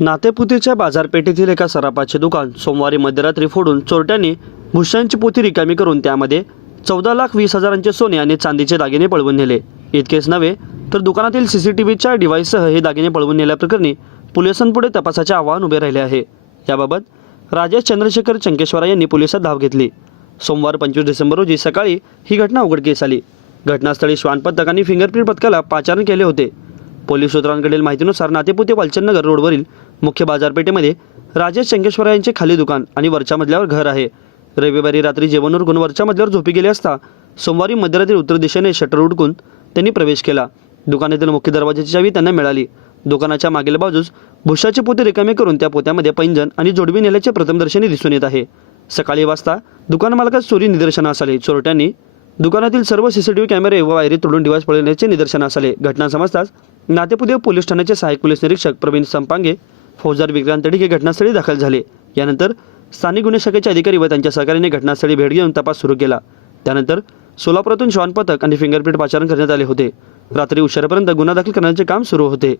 नातेपुतीच्या बाजारपेठेतील एका सराफाचे दुकान सोमवारी मध्यरात्री फोडून चोरट्यांनी भुशांची पोती रिकामी करून त्यामध्ये चौदा लाख वीस हजारांचे सोने आणि चांदीचे दागिने पळवून नेले. इतकेच नव्हे तर दुकानातील सी सी टी व्हीच्या डिव्हाइससह हे दागिने पळवून नेल्याप्रकरणी पोलिसांपुढे तपासाचे आव्हान उभे राहिले आहे. याबाबत राजेश चंद्रशेखर चंकेश्वरा यांनी पोलिसात धाव घेतली. सोमवार पंचवीस डिसेंबर रोजी सकाळी ही घटना उघडकीस आली. घटनास्थळी श्वान पथकांनी फिंगरप्रिंट पथकाला पाचारण केले होते. पोलीस सूत्रांकडील माहितीनुसार नातेपुते वालचंदनगर रोडवरील मुख्य बाजारपेठेमध्ये राजेश शंकेश्वर यांचे खाली दुकान आणि वरच्या मजल्यावर घर आहे. रविवारी रात्री जेवण उरकून वरच्या मजल्यावर झोपी गेले असता सोमवारी मध्यरात्री उत्तर दिशेने शटर उडकून त्यांनी प्रवेश केला. दुकानातील मुख्य दरवाजाची चावी त्यांना मिळाली. दुकानाच्या मागील बाजूस भुशाचे पोते रिकामे करून त्या पोत्यामध्ये पैंजण आणि जोडवी नेल्याचे प्रथमदर्शनी दिसून येत आहे. सकाळी वाजता दुकान मालकास चोरी निदर्शनास आले. चोरट्यांनी दुकानातील सर्व सीसीटीव्ही कॅमेरे व वायरी तोडून डिवाइस पळवण्याचे निदर्शनास आले. घटना समजताच नातेपुदेव पोलीस ठाण्याचे सहाय्यक पोलीस निरीक्षक प्रवीण संपांगे फौजदार विक्रांत तडीक हे घटनास्थळी दाखल झाले. यानंतर स्थानिक गुन्हे शाखेचे अधिकारी व त्यांच्या सहकार्याने घटनास्थळी भेट घेऊन तपास सुरू केला. त्यानंतर सोलापुरातून श्वान पथक आणि फिंगरप्रिंट पाचारण करण्यात आले होते. रात्री उशिरापर्यंत गुन्हा दाखल करण्याचे काम सुरू होते.